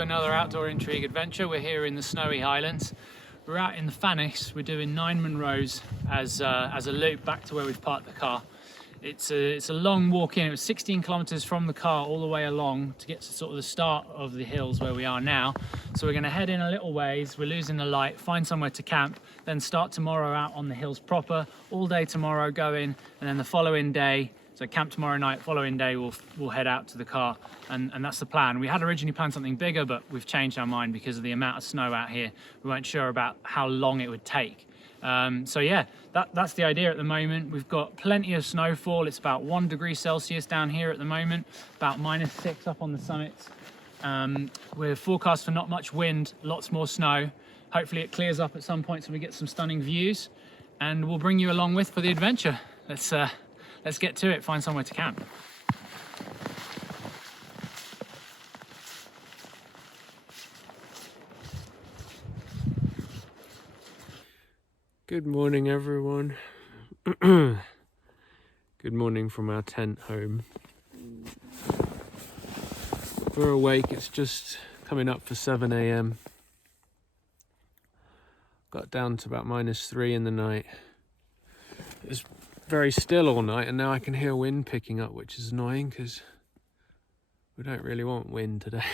to another Outdoor Intrigue adventure. We're here in the snowy Highlands. We're out in the Fannich. We're doing 9 Munros as a loop back to where we've parked the car. It's a long walk in. It was 16 kilometers from the car all the way along to get to sort of the start of the hills where we are now. So we're going to head in a little ways. We're losing the light, find somewhere to camp, then start tomorrow out on the hills proper. All day tomorrow going, and then the following day, so camp tomorrow night, following day we'll head out to the car, and that's the plan. We had originally planned something bigger, but we've changed our mind because of the amount of snow out here. We weren't sure about how long it would take. So yeah, that's the idea at the moment. We've got plenty of snowfall. It's about 1 degree Celsius down here at the moment, about -6 up on the summits. We're forecast for not much wind, lots more snow. Hopefully it clears up at some point so we get some stunning views, and we'll bring you along with for the adventure. Let's get to it, find somewhere to camp. Good morning, everyone. Good morning from our tent home. We're awake, it's just coming up for 7 AM. Got down to about -3 in the night. It's very still all night, and now I can hear wind picking up, which is annoying because we don't really want wind today.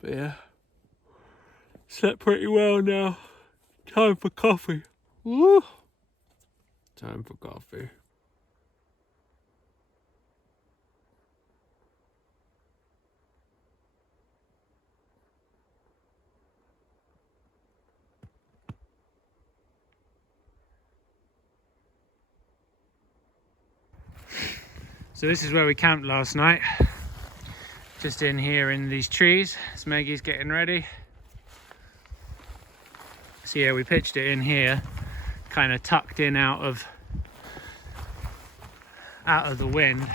But yeah, slept pretty well now. Time for coffee. Woo! Time for coffee. So this is where we camped last night. Just in here in these trees. So Maggie's getting ready. So yeah, we pitched it in here, kind of tucked in out of the wind,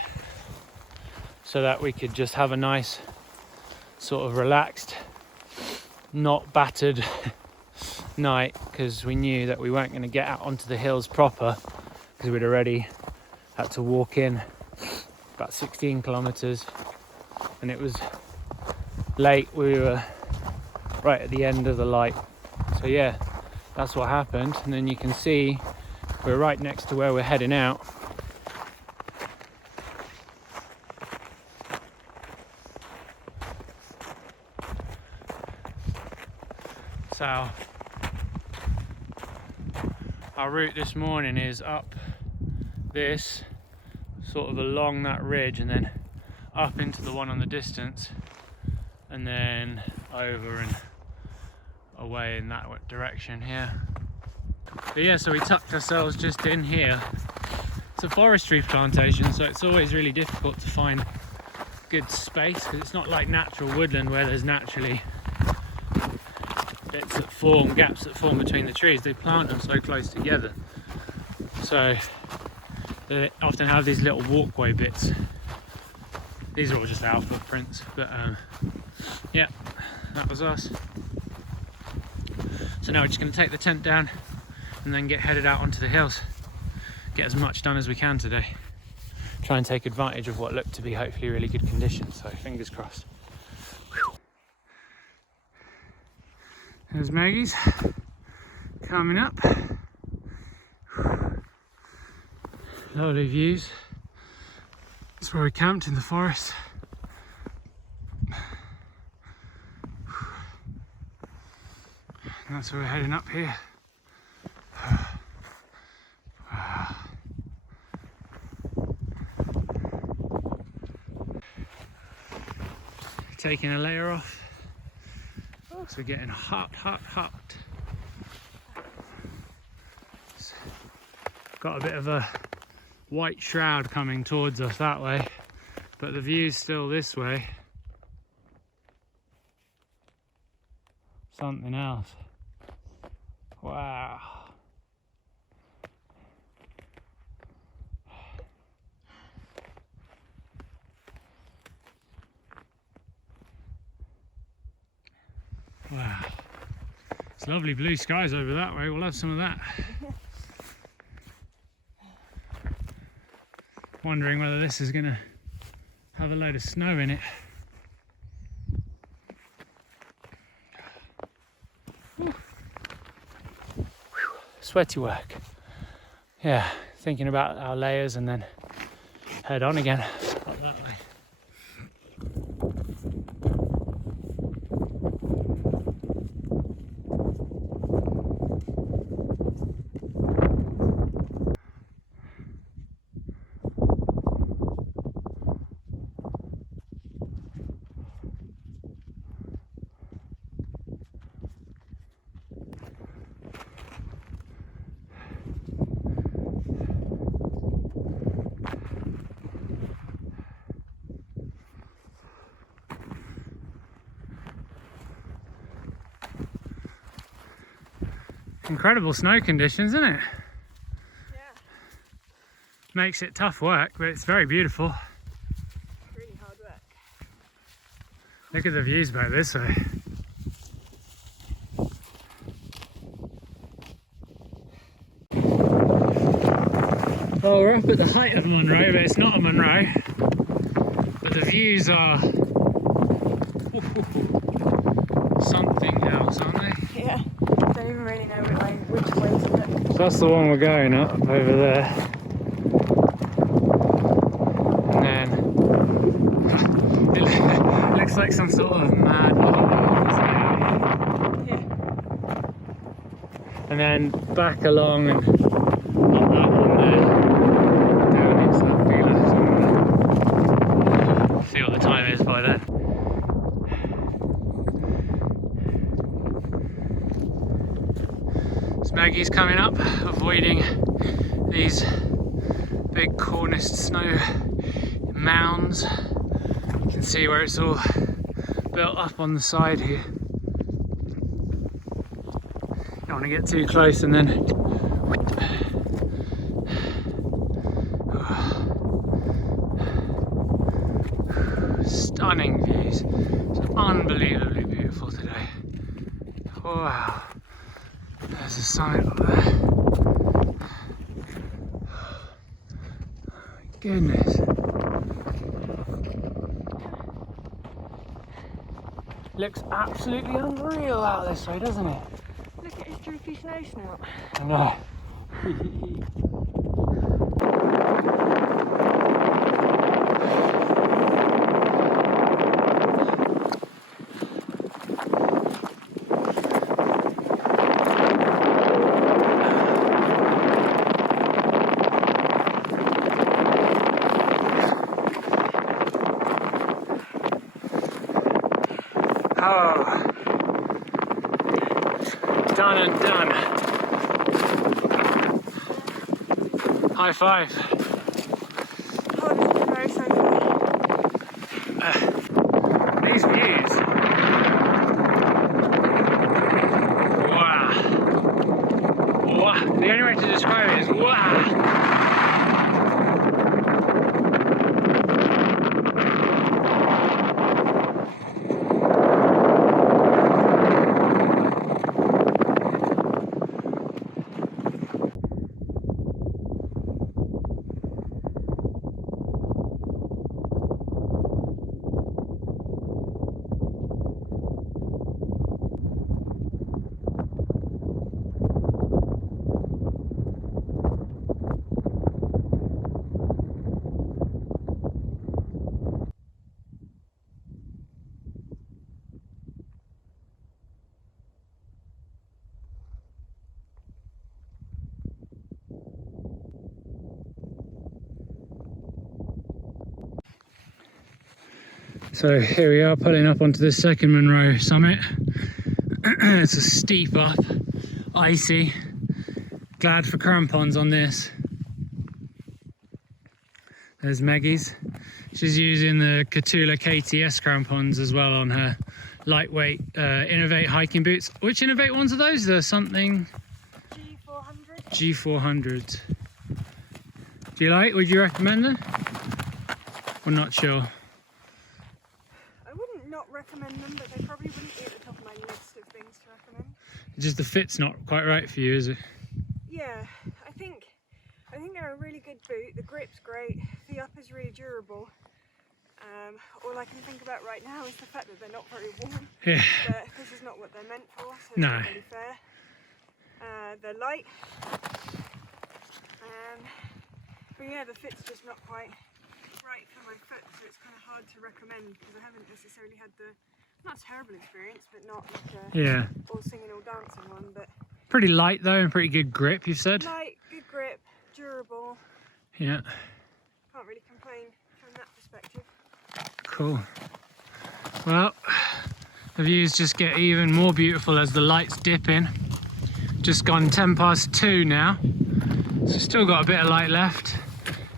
so that we could just have a nice sort of relaxed, not battered night, because we knew that we weren't going to get out onto the hills proper because we'd already had to walk in about 16 kilometers and it was late. We were right at the end of the light. So yeah, that's what happened. And then you can see we're right next to where we're heading out. So our route this morning is up this, sort of along that ridge, and then up into the one on the distance, and then over and away in that direction here. But yeah, so we tucked ourselves just in here. It's a forestry plantation, so it's always really difficult to find good space, because it's not like natural woodland where there's naturally bits that form, gaps that form between the trees. They plant them so close together, so they often have these little walkway bits. These are all just our footprints, but yeah, that was us. So now we're just going to take the tent down and then get headed out onto the hills. Get as much done as we can today. Try and take advantage of what looked to be hopefully really good conditions, so fingers crossed. Whew. There's Maggie's coming up. Lovely views. That's where we camped, in the forest. And that's where we're heading up here. Taking a layer off. So we're getting hot. Got a bit of a white shroud coming towards us that way, but the view's still this way. Something else. Wow. Wow. It's lovely blue skies over that way. We'll have some of that. Wondering whether this is going to have a load of snow in it. sweaty work. Yeah, thinking about our layers and then head on again. Like that way. Incredible snow conditions, isn't it? Yeah. Makes it tough work, but it's very beautiful. Really hard work. Look at the views back this way. Well, we're up at the height of Munro, but it's not a Munro. But the views are something else, aren't they? Yeah. Don't even really know which way to look. So that's the one we're going up over there. And then it looks like some sort of mad Yeah. and then back along and up that one there, down into that feeler. See what the time is by then. Maggie's coming up, avoiding these big corniced snow mounds. You can see where it's all built up on the side here. Don't want to get too close and then stunning views. It's unbelievably beautiful today. Wow. There's a sign up there. Oh, my goodness. Looks absolutely unreal out this way, doesn't it? Look at his droopy snow snout. I know. Oh, done and done. High five. Oh, this is very sunny. These views. Wow. Wow. The only way to describe it is wow. So here we are pulling up onto the second Munro summit. It's a steep up, icy. Glad for crampons on this. There's Maggie's. She's using the Catula KTS crampons as well on her lightweight Innovate hiking boots. Which Innovate ones are those? They're something... G400. G400s. Do you like? Would you recommend them? We're not sure. I wouldn't not recommend them, but they probably wouldn't be at the top of my list of things to recommend. Just the fit's not quite right for you, is it? Yeah, I think they're a really good boot. The grip's great. The up is really durable. All I can think about right now is the fact that they're not very warm. Yeah. But this is not what they're meant for, so it's No. not really fair. they're light. But yeah, the fit's just not quite right for my foot, so it's kind of hard to recommend because I haven't necessarily had the not terrible experience, but not like a all singing, all dancing one. But pretty light though, and pretty good grip. You've said. Light, good grip, durable. Yeah. Can't really complain from that perspective. Cool. Well, the views just get even more beautiful as the lights dip in. Just gone 2:10 now, so still got a bit of light left.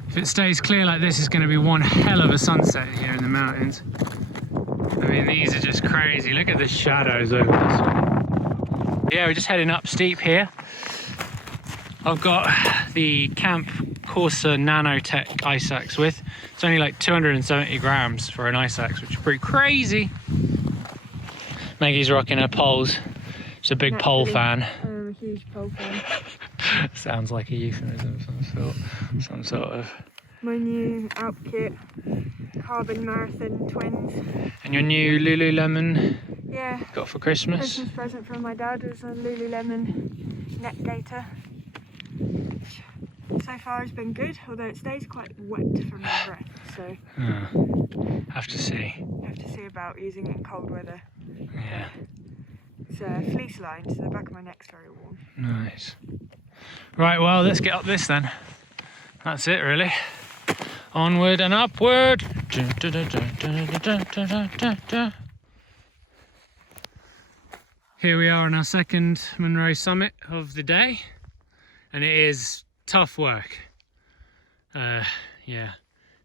If it stays clear like this, it's going to be one hell of a sunset here in the mountains. I mean, these are just crazy. Look at the shadows over this. Yeah, we're just heading up steep here. I've got the Camp Corsa Nanotech ice axe with. It's only like 270 grams for an ice axe, which is pretty crazy. Maggie's rocking her poles. She's a big pole fan. I'm a huge pole fan. Sounds like a euphemism of some sort of. My new out kit, Carbon Marathon Twins. And your new Lululemon Yeah. got for Christmas? Christmas present from my dad was a Lululemon neck gaiter. So far it's been good, although it stays quite wet from my breath, so Have to see. I have to see about using it in cold weather. Yeah. It's fleece lined, so the back of my neck's very warm. Nice. Right, well, let's get up this then. That's it, really. Onward and upward. Here we are on our second Munro summit of the day, and it is tough work. Yeah,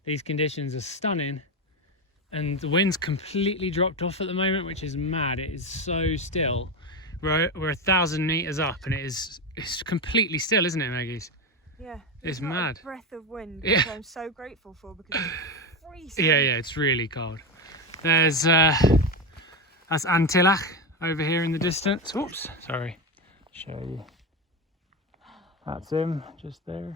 these conditions are stunning, and the wind's completely dropped off at the moment, which is mad. It is so still. We're 1,000 meters up, and it's completely still, isn't it, Maggie's? Yeah, It's not mad. A breath of wind, Yeah. which I'm so grateful for because it's freezing. Yeah, it's really cold. There's that's Antillach over here in the distance. Oops, sorry. Show you. That's him just there.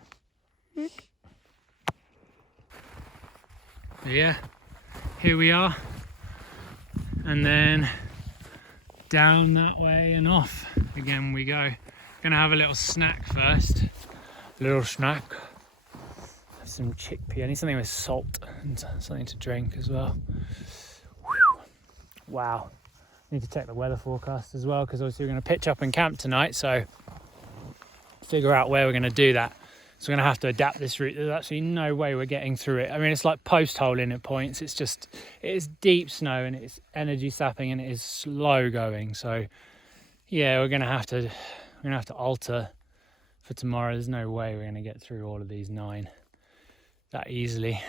Yeah, here we are, and then down that way and off again we go. Gonna have a little snack first. Little snack. Have some chickpea. I need something with salt and something to drink as well. Whew. Wow. Need to check the weather forecast as well, because obviously we're going to pitch up and camp tonight, so figure out where we're going to do that. So we're going to have to adapt this route. There's actually no way we're getting through it. I mean, it's like post holing at points. It is deep snow, and it's energy sapping, and it is slow going. So yeah, we're going to have to alter for tomorrow. There's no way we're going to get through all of these 9 that easily,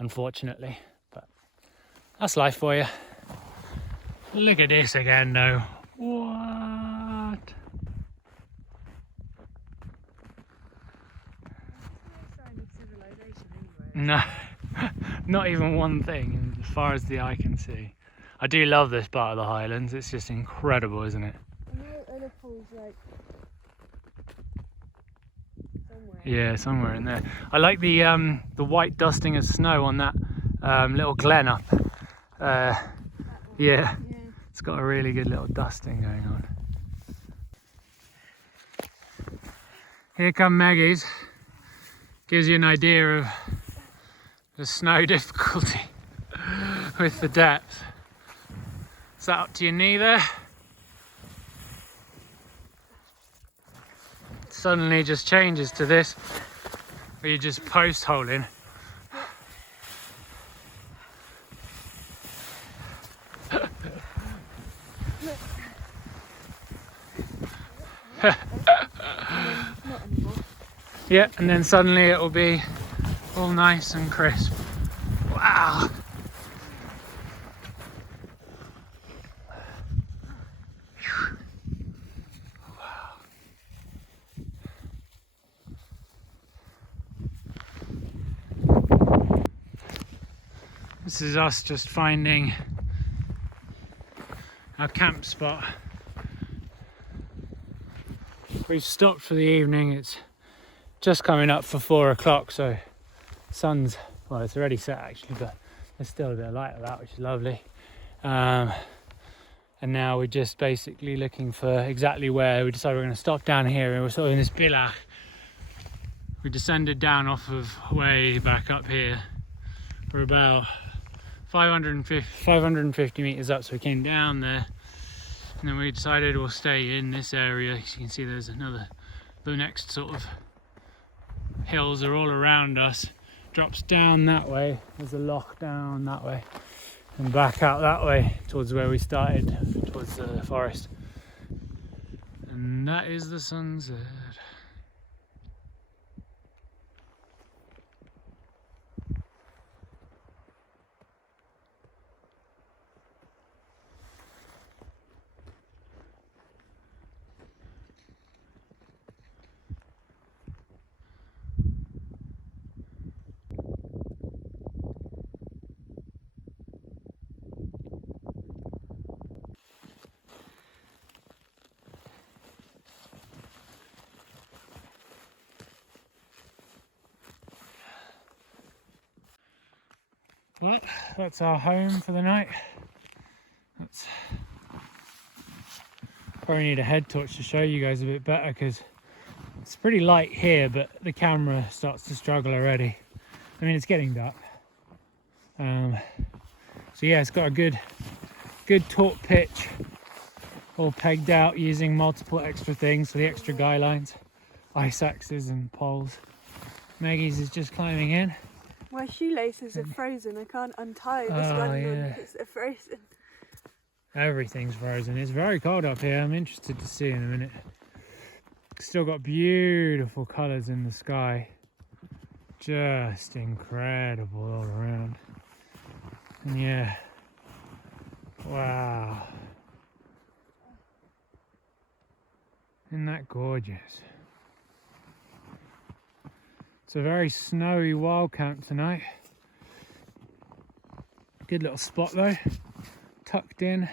unfortunately, but that's life for you. Look at this again though. What? Sign of civilization anyway. No, not even one thing as far as the eye can see. I do love this part of the Highlands. It's just incredible, isn't it? I know Ullapool's like somewhere. Yeah, somewhere in there. I like the white dusting of snow on that little glen up. Yeah, it's got a really good little dusting going on. Here come Maggie's. Gives you an idea of the snow difficulty with the depth. Is that up to your knee there? Suddenly just changes to this, where you just post holing. Not anymore. Yeah, and then suddenly it will be all nice and crisp. Wow. This is us just finding our camp spot. We've stopped for the evening. It's just coming up for 4 o'clock, so sun's, well, it's already set actually, but there's still a bit of light about, which is lovely. And And now we're just basically looking for exactly where. We decided we're going to stop down here, and we're sort of in this bilach. We descended down off of way back up here. We're about 550 meters up, so we came down there, and then we decided we'll stay in this area. As you can see, there's the next sort of hills are all around us. Drops down that way, there's a loch down that way, and back out that way towards where we started, towards the forest. And that is the sunset. Well, that's our home for the night. Probably need a head torch to show you guys a bit better, because it's pretty light here, but the camera starts to struggle already. I mean, it's getting dark. So yeah, it's got a good taut pitch, all pegged out using multiple extra things, so the extra guy lines, ice axes and poles. Maggie's is just climbing in. My shoelaces are frozen. I can't untie this one because they're frozen. Everything's frozen. It's very cold up here. I'm interested to see in a minute. Still got beautiful colours in the sky. Just incredible all around. And yeah, wow. Isn't that gorgeous? It's a very snowy wild camp tonight. Good little spot though. Tucked in.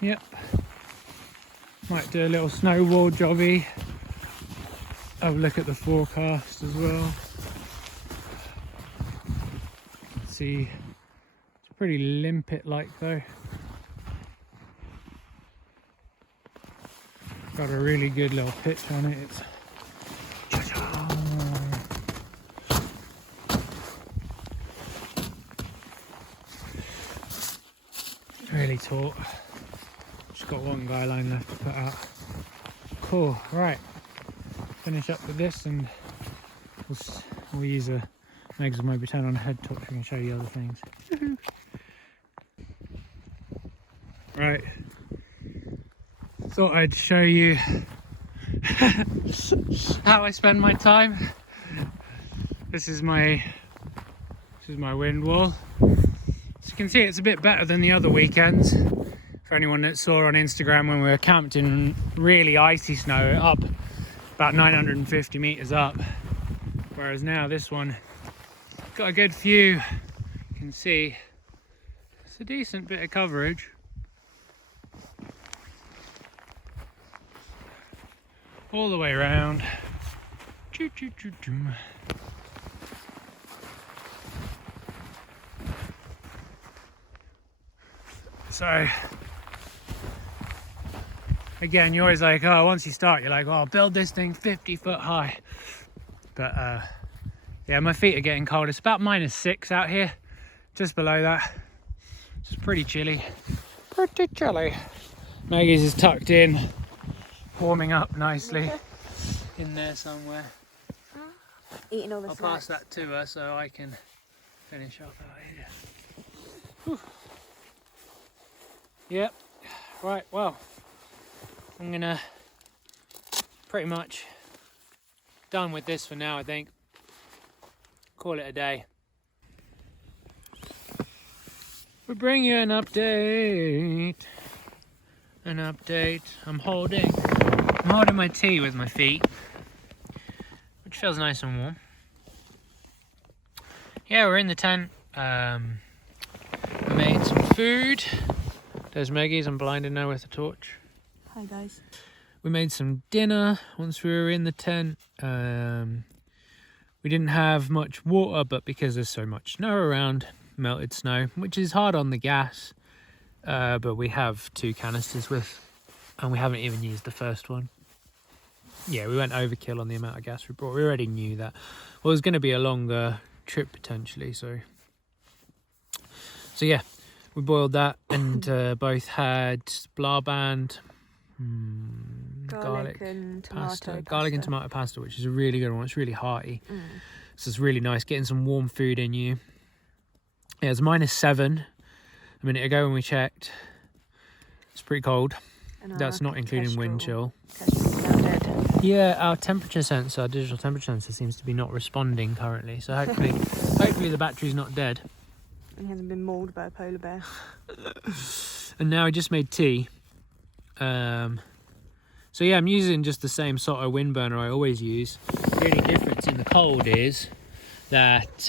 Yep. Might do a little snowball jobby. Have a look at the forecast as well. See, it's pretty limpet like though. Got a really good little pitch on it. It's really taut. Just got one guy line left to put out. Cool. Right. Finish up with this, and we'll use a Megs will maybe turn on a head torch. We can show you other things. Right. Thought I'd show you how I spend my time. This is my wind wall. As you can see, it's a bit better than the other weekends. For anyone that saw on Instagram when we were camped in really icy snow, up about 950 meters up. Whereas now this one got a good view. You can see it's a decent bit of coverage. All the way around. Choo, choo, choo, choo. So again, you're always like, oh, once you start, you're like, oh, I'll build this thing 50 foot high. But yeah, my feet are getting cold. It's about -6 out here, just below that. It's pretty chilly. Pretty chilly. Maggie's is tucked in, warming up nicely in there somewhere. Eating all the I'll snacks. pass that to her so I can finish up out here. Whew. Yep. Right, well, I'm gonna pretty much done with this for now, I think. Call it a day. We'll bring you an update. I'm holding my tea with my feet, which feels nice and warm. Yeah, we're in the tent. We made some food. There's Maggie's. I'm blinded now with a torch. Hi guys. We made some dinner once we were in the tent. We didn't have much water, but because there's so much snow around, melted snow, which is hard on the gas, but we have 2 canisters with, and we haven't even used the first one. Yeah, we went overkill on the amount of gas we brought. We already knew that. Well, it was going to be a longer trip potentially, so yeah, we boiled that, and both had blarband, garlic and pasta, garlic and tomato pasta, which is a really good one. It's really hearty, so it's really nice getting some warm food in you. Yeah, it's -7 a minute ago when we checked. It's pretty cold. That's not including wind chill. Yeah, our temperature sensor, our digital temperature sensor, seems to be not responding currently. So hopefully the battery's not dead. And he hasn't been mauled by a polar bear. And now I just made tea. So yeah, I'm using just the same Sotto wind burner I always use. The only difference in the cold is that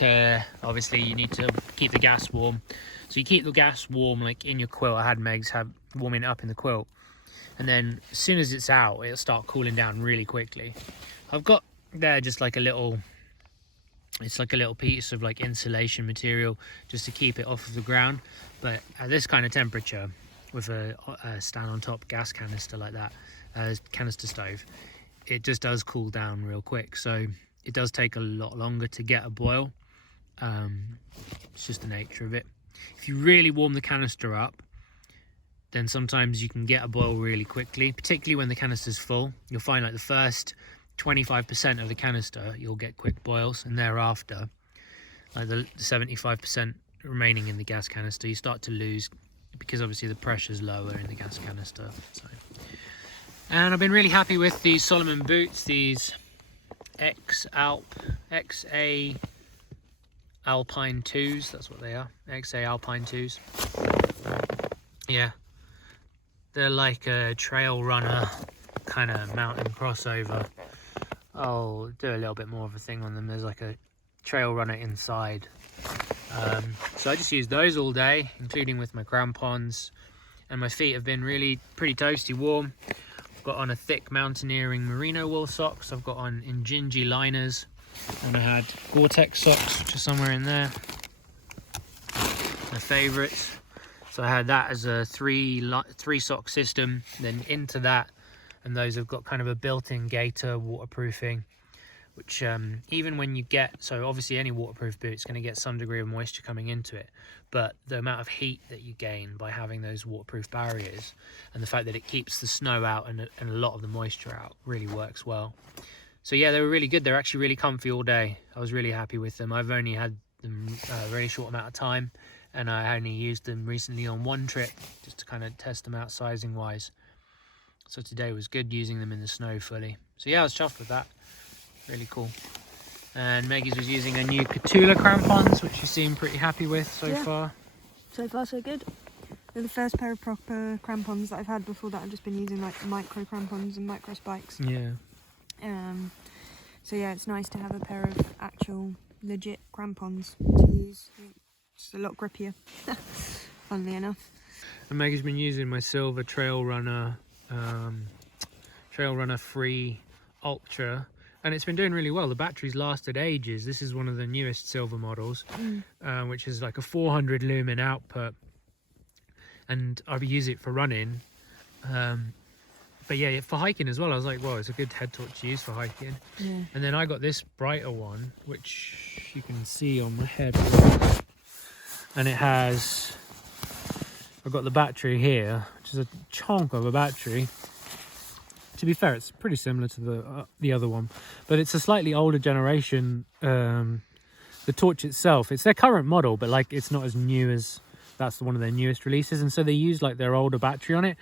obviously you need to keep the gas warm. So you keep the gas warm like in your quilt. I had Megs warming it up in the quilt. And then as soon as it's out, it'll start cooling down really quickly. I've got there just like a little, it's like a little piece of like insulation material just to keep it off of the ground. But at this kind of temperature, with a stand on top gas canister like that, canister stove, it just does cool down real quick. So it does take a lot longer to get a boil. It's just the nature of it. If you really warm the canister up, then sometimes you can get a boil really quickly, particularly when the canister's full. You'll find like the first 25% of the canister, you'll get quick boils, and thereafter, like the 75% remaining in the gas canister, you start to lose, because obviously the pressure's lower in the gas canister. So. And I've been really happy with these Solomon boots, these XA Alpine 2s, that's what they are, XA Alpine 2s. Yeah. They're like a trail runner kind of mountain crossover. I'll do a little bit more of a thing on them. There's like a trail runner inside. So I just use those all day, including with my crampons. And my feet have been really pretty toasty warm. I've got on a thick mountaineering merino wool socks. I've got on Injinji liners. And I had Gore-Tex socks, which are somewhere in there. My favourites. So I had that as a three sock system, then into that, and those have got kind of a built-in gaiter waterproofing, which even when you get, so obviously any waterproof boot is going to get some degree of moisture coming into it, but the amount of heat that you gain by having those waterproof barriers and the fact that it keeps the snow out and a lot of the moisture out really works well. So yeah, they were really good. They're actually really comfy all day. I was really happy with them. I've only had them a very short amount of time, and I only used them recently on one trip just to kind of test them out sizing wise. So today was good using them in the snow fully. So yeah, I was chuffed with that. Really cool. And Maggie's was using her new Catula crampons, which she seemed pretty happy with so far. So far so good. They're the first pair of proper crampons that I've had. Before that I've just been using like micro crampons and micro spikes. Yeah. So yeah, it's nice to have a pair of actual legit crampons to use. It's a lot grippier, funnily enough. And Maggie's been using my silver Trail Runner Free Ultra, and it's been doing really well. The battery's lasted ages. This is one of the newest silver models, which is like a 400 lumen output, and I've used it for running. But yeah, for hiking as well, I was like, well, it's a good head torch to use for hiking. Yeah. And then I got this brighter one, which you can see on my head. And it has, I've got the battery here, which is a chunk of a battery. To be fair, it's pretty similar to the other one, but it's a slightly older generation. The torch itself, it's their current model, but like it's not as new as, that's one of their newest releases, and so they use like their older battery on it.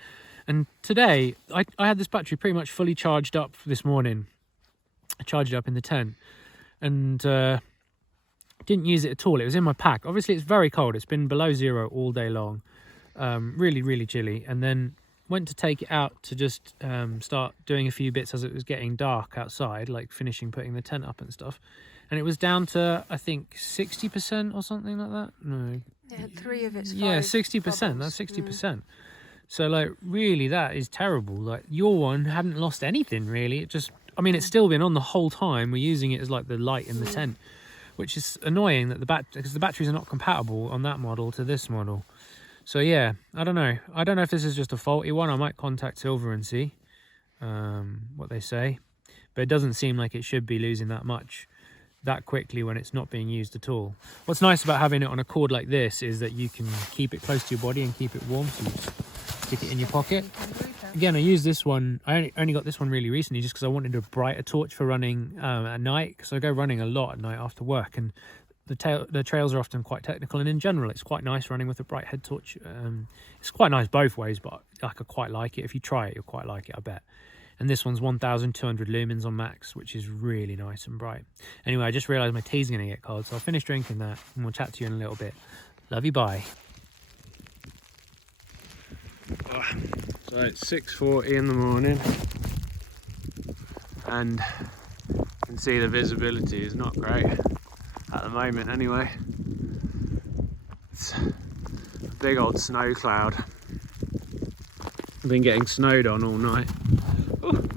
And today, I had this battery pretty much fully charged up this morning. I charged it up in the tent, and didn't use it at all. It was in my pack. Obviously, it's very cold. It's been below zero all day long. Really, really chilly. And then went to take it out to just start doing a few bits as it was getting dark outside, like finishing putting the tent up and stuff. And it was down to, I think, 60% or something like that. No. It had 3 of its 5 Yeah, 60%. bubbles. That's 60%. Yeah. So, like, really, that is terrible. Like, your one hadn't lost anything, really. It just, I mean, it's still been on the whole time. We're using it as, like, the light in the tent. which is annoying that because the batteries are not compatible on that model to this model. So yeah, I don't know if this is just a faulty one. I might contact Silver and see what they say, but it doesn't seem like it should be losing that much that quickly when it's not being used at all. What's nice about having it on a cord like this is that you can keep it close to your body and keep it warm, so you just stick it in your pocket. Again, I use this one, I only got this one really recently just because I wanted a brighter torch for running at night, because I go running a lot at night after work, and the trails are often quite technical, and in general it's quite nice running with a bright head torch. It's quite nice both ways, but I quite like it. If you try it, you'll quite like it, I bet. And this one's 1200 lumens on max, which is really nice and bright. Anyway, I just realised my tea's going to get cold, so I'll finish drinking that and we'll chat to you in a little bit. Love you, bye. So it's 6:40 in the morning, and you can see the visibility is not great at the moment anyway. It's a big old snow cloud. I've been getting snowed on all night. Ooh.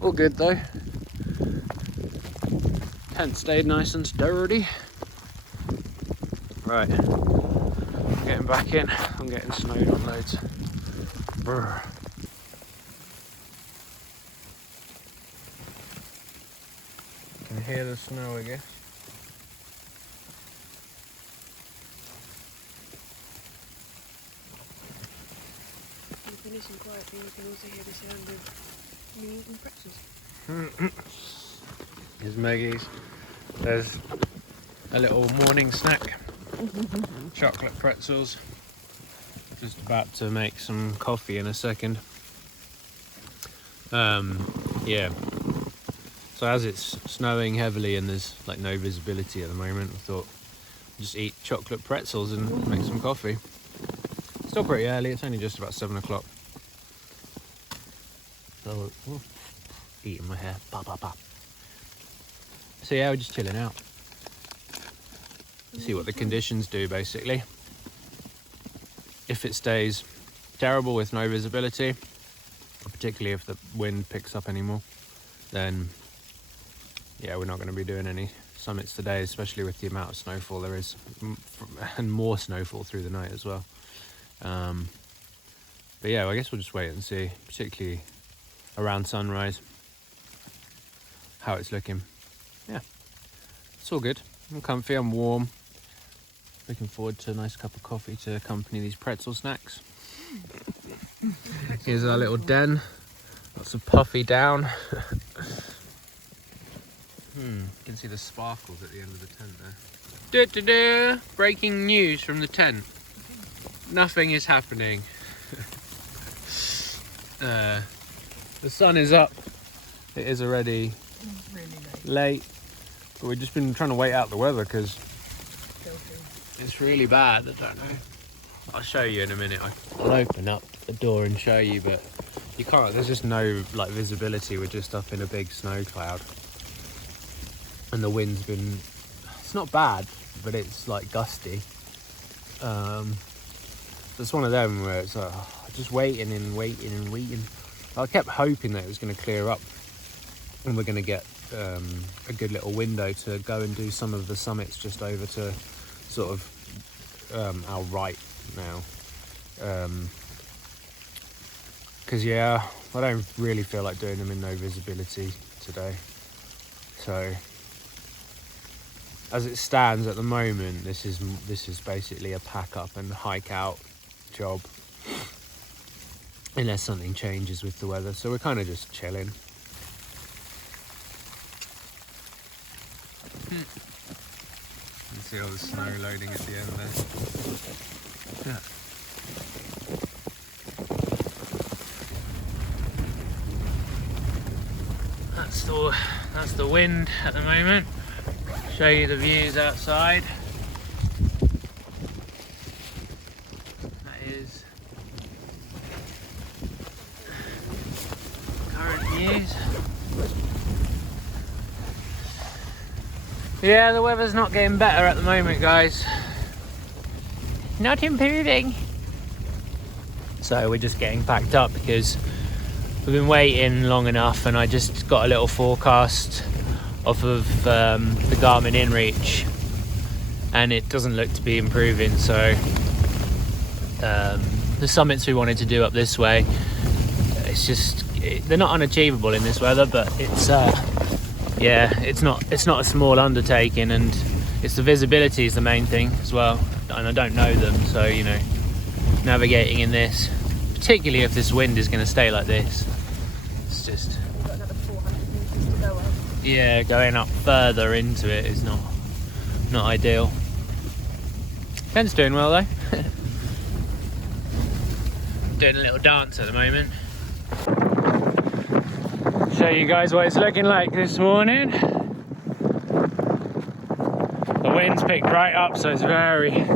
All good though. Tent stayed nice and sturdy. Right, I'm getting back in. I'm getting snowed on loads. Brr. Can hear the snow, I guess. If you listen quietly, you can also hear the sound of me eating pretzels. Here's Maggie's. There's a little morning snack. Chocolate pretzels. Just about to make some coffee in a second. Yeah. So as it's snowing heavily and there's like no visibility at the moment, I thought I'd just eat chocolate pretzels and make some coffee. Still pretty early, it's only just about 7 o'clock. So, eating my hair. Bah, bah, bah. So yeah, we're just chilling out. See what the conditions do basically. If it stays terrible with no visibility, particularly if the wind picks up anymore, then yeah, we're not going to be doing any summits today, especially with the amount of snowfall there is, and more snowfall through the night as well. But yeah, I guess we'll just wait and see, particularly around sunrise, how it's looking. Yeah, it's all good. I'm comfy, I'm warm. Looking forward to a nice cup of coffee to accompany these pretzel snacks. Here's our little den. Lots of puffy down. You can see the sparkles at the end of the tent there. Breaking news from the tent. Nothing is happening. The sun is up. It is already Really late, but we've just been trying to wait out the weather because it's really bad. I don't know. I'll show you in a minute. I'll open up the door and show you, but you can't. There's just no like visibility. We're just up in a big snow cloud, and the wind's been. It's not bad, but it's like gusty. It's one of them where it's just waiting and waiting and waiting. I kept hoping that it was going to clear up and we're going to get a good little window to go and do some of the summits just over to sort of our right now. Because yeah, I don't really feel like doing them in no visibility today. So as it stands at the moment, this is basically a pack up and hike out job, unless something changes with the weather. So we're kind of just chilling. You can see all the snow loading at the end there. Yeah. That's the wind at the moment. Show you the views outside. That is current views. Yeah, the weather's not getting better at the moment, guys. Not improving. So we're just getting packed up because we've been waiting long enough, and I just got a little forecast off of the Garmin InReach, and it doesn't look to be improving. So the summits we wanted to do up this way, it's just they're not unachievable in this weather, but it's yeah, it's not a small undertaking, and it's the visibility is the main thing as well, and I don't know them, so you know, navigating in this, particularly if this wind is going to stay like this, it's just, You've got another 400 metres to go up. yeah, going up further into it is not ideal. Ken's doing well though. Doing a little dance at the moment. Show you guys what it's looking like this morning. The wind's picked right up, so it's very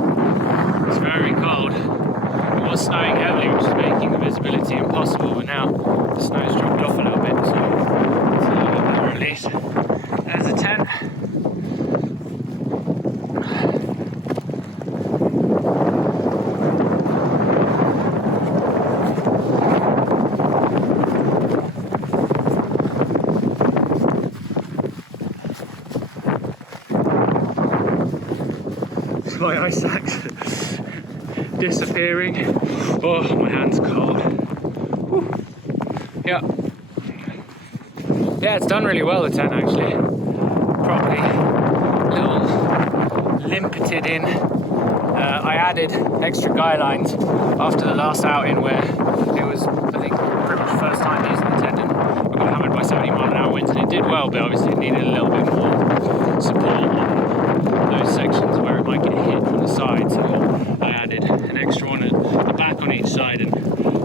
cold. It was snowing heavily, which is making the visibility impossible, but now the snow's dropped off a little bit, so it's a little bit better at least. There's the tent. My ice axe disappearing. Oh, my hand's cold. Whew. Yeah, it's done really well, the tent actually. Probably a little limpeted in. I added extra guy lines after the last outing where it was, I think, pretty much the first time using the tent, and I got hammered by 70-mile-an-hour winds, and it did well, but obviously it needed a little bit more support on those sections where it might get hit from the side, so I added an extra one at the back on each side and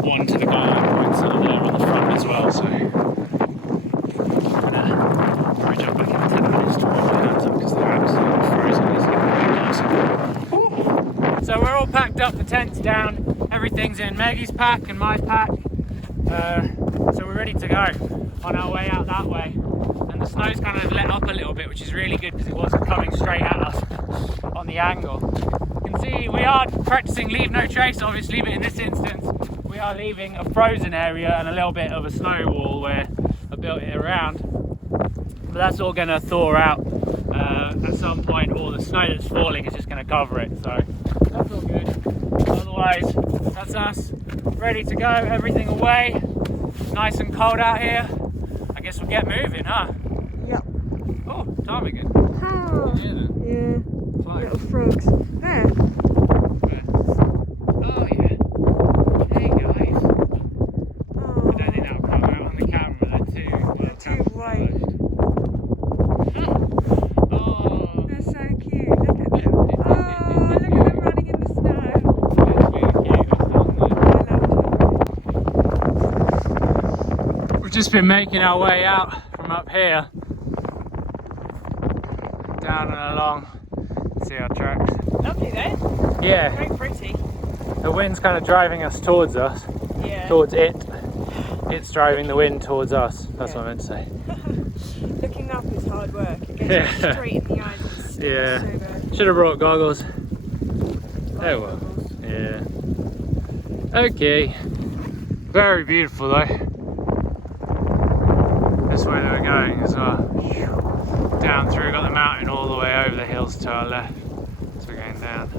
one to the guy line points that are there on the front as well. So I'm gonna probably jump back in 10 minutes to warm my hands up because they're absolutely frozen. It's getting awesome. So we're all packed up, the tent's down, everything's in Maggie's pack and my pack, so we're ready to go on our way out that way. The snow's kind of let up a little bit, which is really good because it wasn't coming straight at us on the angle. You can see we are practicing leave no trace obviously, but in this instance we are leaving a frozen area and a little bit of a snow wall where I built it around. But that's all going to thaw out at some point. All the snow that's falling is just going to cover it, so that's all good. Otherwise, that's us ready to go, everything away. Nice and cold out here. I guess we'll get moving, huh? Yep. Oh, ptarmigan. Oh, yeah. Fly. Little frogs. There. Where? Oh yeah. Hey guys. Oh. I don't think that'll come out on the camera. They're too Too white. Oh. They're so cute. Look at them. Oh, look at them running in the snow. That's really cute. We've just been making our way out from up here, down and along. See our tracks. Lovely there. Yeah. Very pretty. The wind's kind of driving us towards us. Yeah. Towards it. It's driving the wind towards us. That's Yeah. what I meant to say. Looking up is hard work. It gets you straight in the eyes. It's Yeah. so bad. Should have brought goggles. Oh well. Yeah. Okay. Very beautiful though. This way they were going as well. Down through, got the mountain all the way over the hills to our left. So we're going down.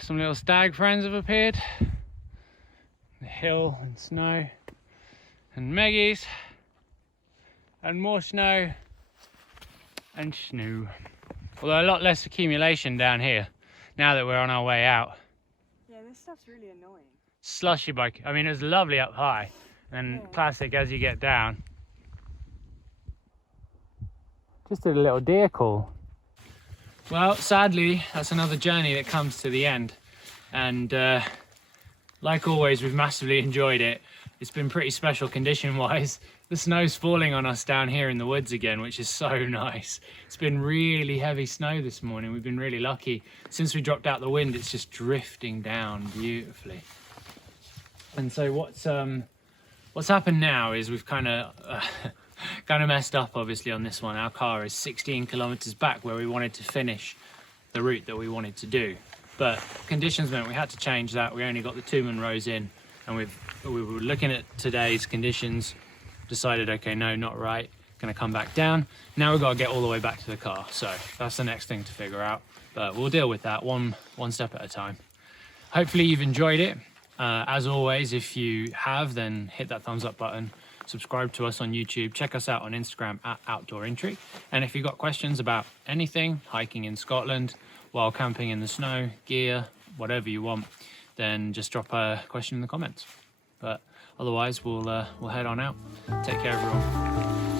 Some little stag friends have appeared. The hill and snow and Maggie's and more snow and snow. Although a lot less accumulation down here now that we're on our way out. Yeah, this stuff's really annoying. Slushy bike. I mean, it was lovely up high and classic as you get down. Just did a little deer call. Well, sadly, that's another journey that comes to the end. And like always, we've massively enjoyed it. It's been pretty special condition-wise. The snow's falling on us down here in the woods again, which is so nice. It's been really heavy snow this morning. We've been really lucky. Since we dropped out the wind, it's just drifting down beautifully. And so what's happened now is we've kind of messed up, obviously, on this one. Our car is 16 kilometers back where we wanted to finish the route that we wanted to do. But conditions meant we had to change that. We only got the 2 Munros in, and we were looking at today's conditions, decided, okay, no, not right, gonna come back down. Now we've got to get all the way back to the car. So that's the next thing to figure out. But we'll deal with that one step at a time. Hopefully you've enjoyed it. As always, if you have, then hit that thumbs up button. Subscribe to us on YouTube. Check us out on Instagram at Outdoor Intrigue. And if you've got questions about anything, hiking in Scotland, while camping in the snow, gear, whatever you want, then just drop a question in the comments. But otherwise, we'll head on out. Take care, everyone.